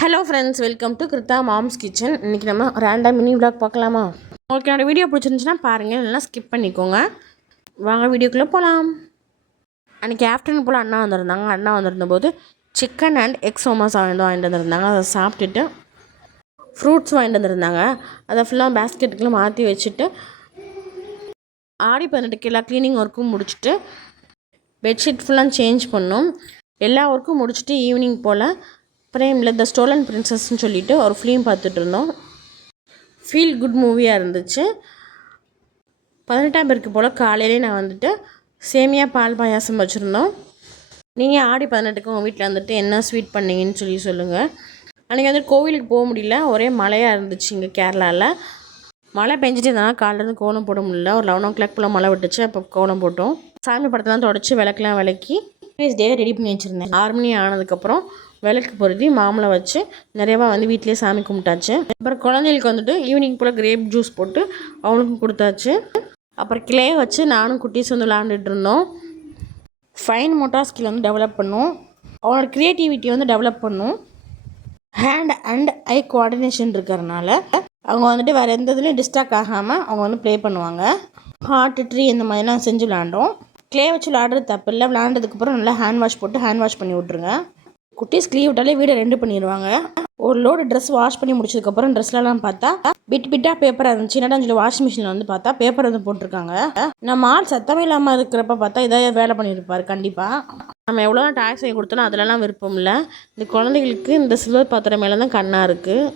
Hello friends, welcome to Krutha moms kitchen. இன்றைக்கி நம்ம random mini vlog பார்க்கலாமா? உங்களுக்கு என்னோடய வீடியோ பிடிச்சிருந்துச்சுன்னா பாருங்கள், இல்லைனா ஸ்கிப் பண்ணிக்கோங்க. வாங்க வீடியோக்குள்ளே போகலாம். அன்றைக்கி ஆஃப்டர்நூன் போல் அண்ணா வந்திருந்தபோது சிக்கன் அண்ட் எக் சோமாசா வாங்கிட்டு வந்திருந்தாங்க. அதை சாப்பிட்டுட்டு ஃப்ரூட்ஸ் வாங்கிட்டு வந்திருந்தாங்க. அதை ஃபுல்லாக பேஸ்கெட்டுக்குள்ளே மாற்றி வச்சுட்டு ஆடி 18 எல்லா க்ளீனிங் ஒர்க்கும் முடிச்சுட்டு பெட்ஷீட் ஃபுல்லாக சேஞ்ச் பண்ணோம். எல்லா ஒர்க்கும் முடிச்சுட்டு ஈவினிங் போல் பிரேமில் த ஸ்டோலன் பிரின்சஸ்ன்னு சொல்லிட்டு ஒரு ஃபிலிம் பார்த்துட்டு இருந்தோம். ஃபீல் குட் மூவியாக இருந்துச்சு. 18ஆம் பேருக்கு போல் காலையிலே நான் வந்துட்டு சேமியா பால் பாயாசம் வச்சுருந்தோம். நீங்கள் ஆடி 18க்கு உங்கள் வீட்டில் வந்துட்டு என்ன ஸ்வீட் பண்ணீங்கன்னு சொல்லுங்கள். அன்றைக்கி வந்துட்டு கோவிலுக்கு போக முடியல, ஒரே மழையாக இருந்துச்சு. இங்கே கேரளாவில் மழை பெஞ்சிட்டு இருந்தாலும் காலிலேருந்து கோலம் போட முடியல. ஒரு 11 o'clock போல் மழை விட்டுச்சு. அப்போ கோலம் போட்டோம். சாமி படத்தெல்லாம் தொடச்சி விளக்கெலாம் விளக்கி டே ரெடி பண்ணி வச்சுருந்தேன். 6 மணி ஆனதுக்கப்புறம் விளக்கு பொருத்தி மாமலை வச்சு நிறையவா வந்து வீட்டிலே சாமி கும்பிட்டாச்சு. அப்புறம் குழந்தைகளுக்கு வந்துட்டு ஈவினிங் போல் கிரேப் ஜூஸ் போட்டு அவனுக்கும் கொடுத்தாச்சு. அப்புறம் கிளே வச்சு நானும் குட்டீஸ் வந்து விளாண்டுட்டு இருந்தோம். ஃபைன் மோட்டார் ஸ்கில் வந்து டெவலப் பண்ணும். அவனோட க்ரியேட்டிவிட்டி வந்து டெவலப் பண்ணும். ஹேண்ட் அண்ட் ஐ கோஆர்டினேஷன் இருக்கிறதுனால அவங்க வந்துட்டு வேறு எந்த இதுலேயும் டிஸ்ட்ராக்ட் ஆகாமல் அவங்க வந்து ப்ளே பண்ணுவாங்க. ஹார்ட் ட்ரீ இந்த மாதிரிலாம் செஞ்சு விளாண்டோம். க்ளே வச்சு விளாடுறது தப்பு இல்லை. விளாண்டதுக்கப்புறம் நல்லா ஹேண்ட் வாஷ் போட்டு ஹேண்ட் வாஷ் பண்ணி விட்ருங்க. குட்டீஸ் லீவ் விட்டாலே வீடை 2 பண்ணிடுவாங்க. ஒரு லோடு ட்ரெஸ் வாஷ் பண்ணி முடிச்சதுக்கப்புறம் ட்ரெஸ்லலாம் பார்த்தா பிட்டாக பேப்பராக இருந்துச்சு. என்னடா சொல்லி வாஷிங் மிஷினில் வந்து பார்த்தா பேப்பர் வந்து போட்டிருக்காங்க. நம்ம ஆள் சத்தமே இல்லாமல் இருக்கிறப்ப பார்த்தா இதாக வேலை பண்ணியிருப்பார். கண்டிப்பாக நம்ம எவ்வளோ டாய்ஸ் வாங்கி கொடுத்தாலும் அதிலலாம் விருப்பம் இல்லை. இந்த குழந்தைகளுக்கு இந்த சில்வர் பாத்திரம் மேலே தான் கண்ணாக இருக்குது.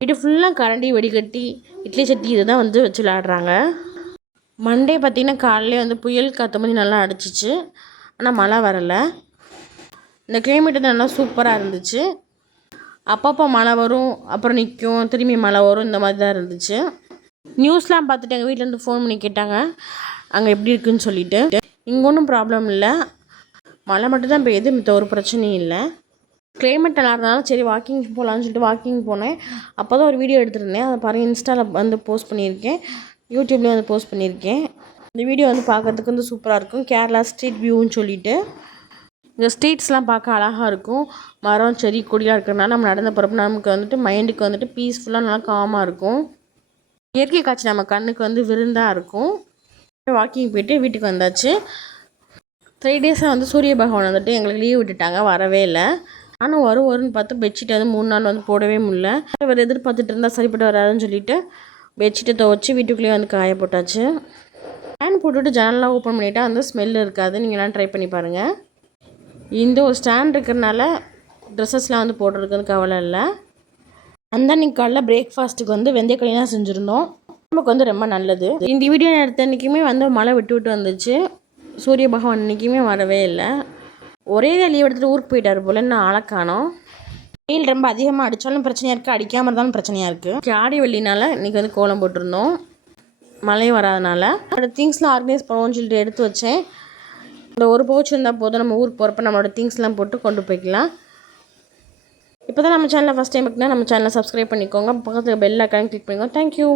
வீடு ஃபுல்லாக கரண்டி வெடிகட்டி இட்லி சட்டி இது தான் வந்து வச்சு விளையாடுறாங்க. மண்டே பார்த்திங்கன்னா காலையிலே வந்து புயல் காற்று மாதிரி நல்லா அடிச்சிச்சு. ஆனால் மழை வரலை. இந்த கிளைமேட்டு தான் நல்லா சூப்பராக இருந்துச்சு. அப்பப்போ மழை வரும், அப்புறம் நிற்கும், திரும்பி மழை வரும், இந்த மாதிரி தான் இருந்துச்சு. நியூஸ்லாம் பார்த்துட்டு எங்கள் வீட்டிலேருந்து ஃபோன் பண்ணி கேட்டாங்க அங்கே எப்படி இருக்குதுன்னு சொல்லிட்டு. இங்கே ஒன்றும் ப்ராப்ளம் இல்லை, மழை மட்டும் தான் பெய்யுது, மித்த ஒரு பிரச்சனையும் இல்லை. கிளைமேட் நல்லா இருந்தாலும் சரி வாக்கிங் போகலான்னு சொல்லிட்டு வாக்கிங் போனேன். அப்போ தான் ஒரு வீடியோ எடுத்துருந்தேன். அதை பாருங்கள், இன்ஸ்டாவில் வந்து போஸ்ட் பண்ணியிருக்கேன், யூடியூப்லேயும் வந்து போஸ்ட் பண்ணியிருக்கேன். இந்த வீடியோ வந்து பார்க்குறதுக்கு வந்து சூப்பராக இருக்கும். கேரளா ஸ்ட்ரீட் வியூன்னு சொல்லிட்டு இந்த ஸ்ட்ரீட்ஸ்லாம் பார்க்க அழகாக இருக்கும். மரம் செடி கொடியாக இருக்கிறதுனால நம்ம நடந்த பிறப்பு நமக்கு வந்துட்டு மைண்டுக்கு வந்துட்டு பீஸ்ஃபுல்லாக நல்லா காமாக இருக்கும். இயற்கை காட்சி நம்ம கண்ணுக்கு வந்து விருந்தாக இருக்கும். வாக்கிங் போயிட்டு வீட்டுக்கு வந்தாச்சு. 3 days வந்து சூரிய பகவான் வந்துட்டு எங்களுக்கு லீவ் விட்டுட்டாங்க, வரவே இல்லை. ஆனால் வரும்னு பார்த்து பெட்ஷீட்டை வந்து 3 நாள் வந்து போடவே முடியல. அவர் எதிர்பார்த்துட்டு இருந்தால் சரிப்பட்டு வராதுன்னு சொல்லிட்டு பெட்ஷீட்டை துவச்சி வீட்டுக்குள்ளேயே வந்து காய போட்டாச்சு. ஃபேன் போட்டுவிட்டு ஜன்னல்லாம் ஓப்பன் பண்ணிவிட்டா அந்த ஸ்மெல் இருக்காது. நீங்கள்லாம் ட்ரை பண்ணி பாருங்கள். இந்த ஒரு ஸ்டாண்ட் இருக்கிறனால ட்ரெஸ்ஸஸ்லாம் வந்து போடுறதுக்கு வந்து கவலை இல்லை. அந்த அன்றைக்கி காலைல பிரேக்ஃபாஸ்ட்டுக்கு வந்து வெந்தயக்களிலாம் செஞ்சுருந்தோம். நமக்கு வந்து ரொம்ப நல்லது. இந்த வீடியோ எடுத்த அன்றைக்குமே வந்து மழை விட்டு வந்துச்சு. சூரிய பகவான் அன்றைக்குமே வரவே இல்லை. ஒரே லீவ் எடுத்துகிட்டு ஊருக்கு போயிட்டார் போல். இன்னும் ஆளை காணோம். வெயில் ரொம்ப அதிகமாக அடித்தாலும் பிரச்சனையாக இருக்குது, அடிக்காமல் இருந்தாலும் பிரச்சனையாக இருக்குது. ஆடி வெள்ளினால இன்றைக்கி வந்து கோலம் போட்டிருந்தோம், மழை வராதனால. என்னோடய திங்ஸ்லாம் ஆர்கனைஸ் பண்ணுவோன்னு சொல்லிட்டு எடுத்து வச்சேன். இந்த ஒரு பவுச் இருந்தால் போதும், நம்ம ஊருக்கு போகிறப்ப நம்மளோட திங்ஸ்லாம் போட்டு கொண்டு போய்க்கலாம். இப்போ தான் நம்ம சேனலில் ஃபஸ்ட் டைம் இருக்குன்னா நம்ம சேனலை சப்ஸ்கிரைப் பண்ணிக்கோங்க. பக்கத்தில் பெல் ஐக்கான் கிளிக் பண்ணிக்கோங்க. தேங்க்யூ.